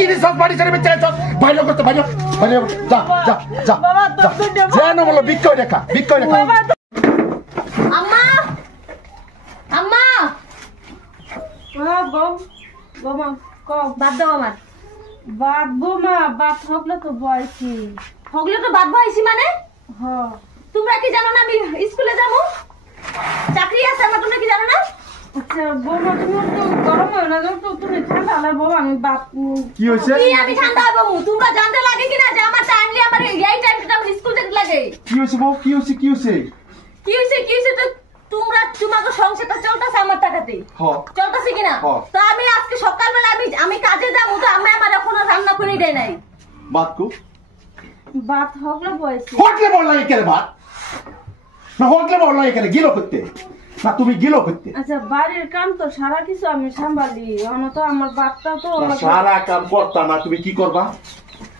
কি দিছস বাড়ি ছেড়ে বেঁচে আইছস বাইরে করতে বাইরে বাইরে যা যা যা যেন বলো বিক্রয় রেখা আম্মা আম্মা বাবা বাদ দাও আমার বাদ বোমা বাদ হকলে তো বয়সি হগলে তো বাদ বয়সি মানে হ তোমরা কি জানো না আমি স্কুলে যাবো চাকরি আছে আমার তোমরা কি জানো না আচ্ছা বোমা তুমি তো গরম হয় না তো তুমি ঠান্ডা হলে বাবা আমি বাদ কি হইছে কি আমি ঠান্ডা হবো তোমরা জানতে লাগে কিনা যে আমার টাইমলি আমার এই টাইমটা আমার স্কুল যেতে লাগে কি হইছে বউ কি হইছে কি হইছে তো তোমরা তোমাকে সংসারটা চলতেছে আমার টাকাতে চলতেছে কিনা তো আমি আজকে সকালবেলা আমি কাজে যাবো তো আমি আমার এখনো রান্না করে দেয় নাই বাদ হকলে বয়সি হকলে বললা একেরে ভাত না হকলে বললা একেরে গিলো করতে না তুমি গিলো করতে আচ্ছা বাড়ির কাম তো সারা কিছু আমি সামলালি এখন তো আমার বাপটা তো সারা কাম করতা না তুমি কি করবা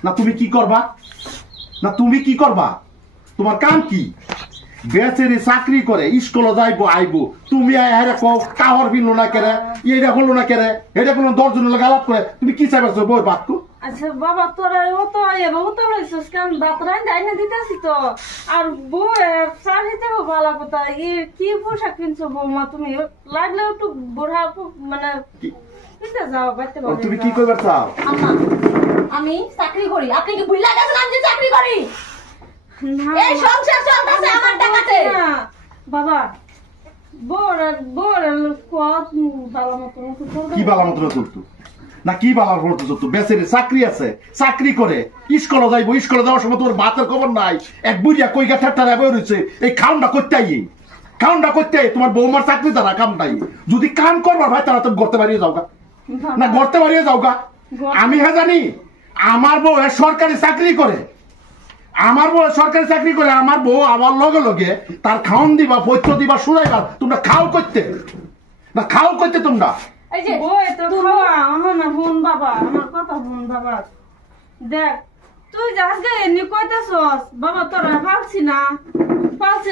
না তুমি কি করবা না তুমি কি করবা তোমার কাম কি বেচারি চাকরি করে স্কুলে যাইবো আইবো তুমি আরে কও কাহর বিনলো না কেরে এইটা হলো না কেরে এটা কোনো 10 জনের লগে আলাপ করে তুমি কি চাইছো বই বাতকু আচ্ছা বাবা তোরা ও তো এবার ও তো রইছস কারণ বাতরান যাইনা দিতেছি তো আর বউ সারিতে ভালো কথা কি পোশাক কিনছো বৌমা তুমি লাগলে একটু বুড়া মানে কিনতে যাও বাইতে বল তুমি কি করবে চাও আম্মা আমি চাকরি করি আপনি কি ভুল লাগাছেন আমি যে চাকরি করি এই সংসার চলতেছে আমার টাকাতে বাবা বোর কত ভালো মতো কি ভালো মতো করতো না কি ভালো মতো করতো বেচারি চাকরি আছে চাকরি করে স্কুলে যাইবো স্কুলে যাওয়ার সময় তোর ভাতের খবর নাই এক বুড়িয়া কইগা ঠাট্টা বই রয়েছে এই খাউনটা করতে তোমার বৌমার চাকরি তারা কাম নাই যদি কাম করবার ভাই তারা তুমি গড়তে বাড়িয়ে যাওগা না গড়তে বাড়িয়ে যাওগা আমি হ্যাঁ জানি আমার বউ সরকারি চাকরি করে আমার বউ আমার লগে লগে তার খাওন দিবা পৈত্র দিবা শুনাইবা তোমরা খাও করতে তোমরা এই যে ওই তো খাওয়া না হুন বাবা আমার কথা হুন বাবা দেখ তুই আজকে এমনি কইতেছস বাবা তোরা পারছি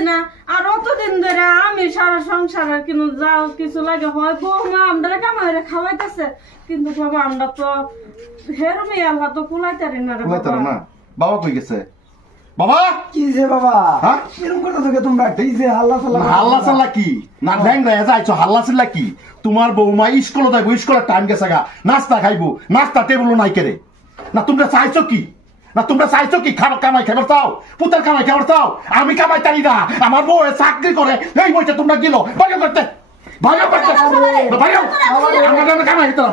না আর অতদিন ধরে আমি সারা সংসারের কিন্তু যাও কিছু লাগে হয় বৌমা আমরা কামাইরে খাওয়াইতেছে কিন্তু বাবা আমরা তো হেরমি আল্লাহ তো কুলাইতারি না রে বাবা কই গেছে বাবা কি যে বাবা হ্যাঁ এরকম কথা থেকে তোমরা এই যে হাল্লা চাল্লা কি না ব্যাং রে যাইছো হাল্লা চাল্লা কি তোমার বৌমা স্কুলে যাইবো স্কুলের টাইম গেছে গা নাস্তা খাইবো নাস্তা টেবিল নাই কেরে না তোমরা চাইছো কি কামাই খাবার চাও পুতার কামাই খাবার চাও আমি কামাই তারি না আমার বউ চাকরি করে এই বইটা তোমরা গেল ভালো করতে কামাই দিতাম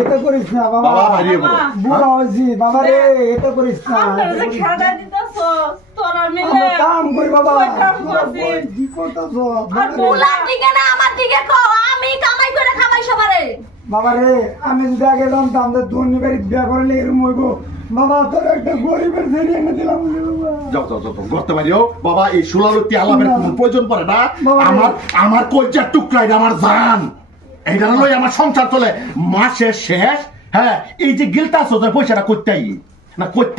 এটা করিস না বাবা বুড়া হয়েছি বাবা রে এটা করিস না কাম করি বাবা কি করতেছ আমার দিকে আমি কামাই করে খামাই সবারে বাবা রে আমি যদি আগে জানতাম যে ধনী বাড়ি বিয়া করলে এরম হইব বাবা তোর একটা গরিবের ছেড়ে এনে দিলাম যাও করতে পারিও বাবা এই সুলালতি আলাপের কোনো প্রয়োজন পড়ে না আমার কলজার টুকরা এটা আমার জান এইটা লই আমার সংসার চলে মাসের শেষ হ্যাঁ এই যে গিলতাছো যে পয়সাটা করতে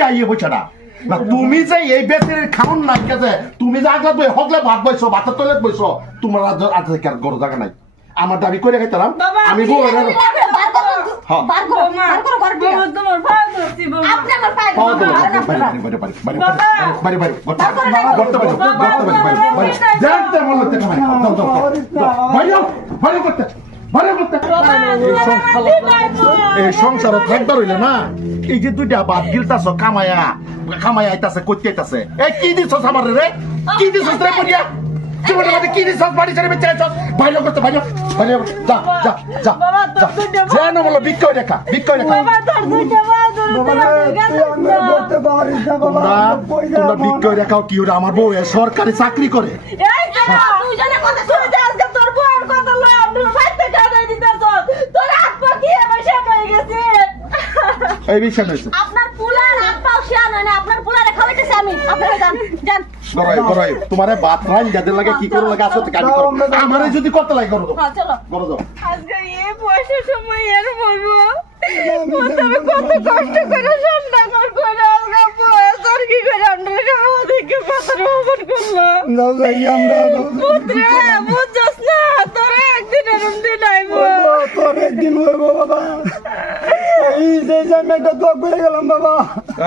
আইয়ে পয়সাটা না তুমি যে এই বেচারির খাওন নাই গেছে তুমি যে আগলা বই হগলে ভাত বইছো ভাতের তলে বইছো তোমার আজ গরু জায়গা নাই আমার দাবি করে খাইতাম আমি বউ এই সংসার একবার হইলে না এই যে দুইটা বাদ গিলতাছ কামায়া আইতাছে করতে আইতাছে এই কি দিছ আমার রে কি দিছ রে করিয়া জীবনের মধ্যে কি দিছ বাড়ি ছেড়ে বেঁচে আইছ বাইরে করতে বাইরে যা যেন বলো বিক্রয় রেখা তোমরা বিক্রয় রেখাও কি ওরা আমার বউ সরকারি চাকরি করে এই বিষয় হয়েছে আপনার পুলার হাত পাও শিয়ানো না আপনার পুলারে খাওয়াইতেছি আমি আপনারা যান গরাই তোমারে ভাত রাইন যাদের লাগে কি করে লাগে আসতে কাটি করো আমারে যদি করতে লাগে করো হ্যাঁ চলো করো আজকে এই বয়সের সময় এর বলবো কত কষ্ট করে সন্তান করে আজকে আর কি করে আমরা খাওয়া দেখে পাতার অপমান করলো যাও যাই আমরা পুত্রে বুঝছস না তোর একদিন এরম দিন আইবো তোর একদিন হইব বাবা এই যে আমি একটা দোয়া করে গেলাম বাবা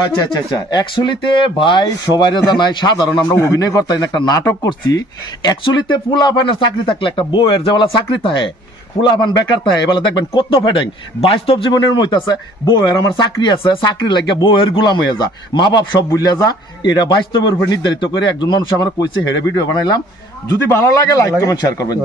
আচ্ছা আচ্ছা আচ্ছা অ্যাকচুয়ালিতে ভাই সবাইরে জানাই সাধারণ আমরা অভিনয় করতে একটা নাটক করছি অ্যাকচুয়ালিতে পোলাপানের চাকরি থাকলে একটা বউয়ের যেবেলা চাকরি থাকে পোলাপান বেকার থাকে এবেলা দেখবেন কত ফেডেং বাস্তব জীবনের মধ্যে আছে বউয়ের আমার চাকরি আছে চাকরি লাগিয়ে বউয়ের গোলাম হয়ে যা মা বাপ সব বুঝলে যা এটা বাস্তবের উপর নির্ধারিত করে একজন মানুষ আমার কইছে হেডে ভিডিও বানাইলাম যদি ভালো লাগে লাইক কমেন্ট শেয়ার করবেন।